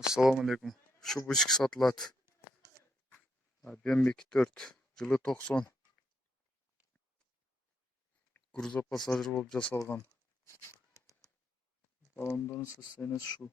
Assalamu alaikum. Şu bıçak satılады. BMW 4 жылы 90. Грузопассажир болып жасалған. Баллондарын состояниесі шу.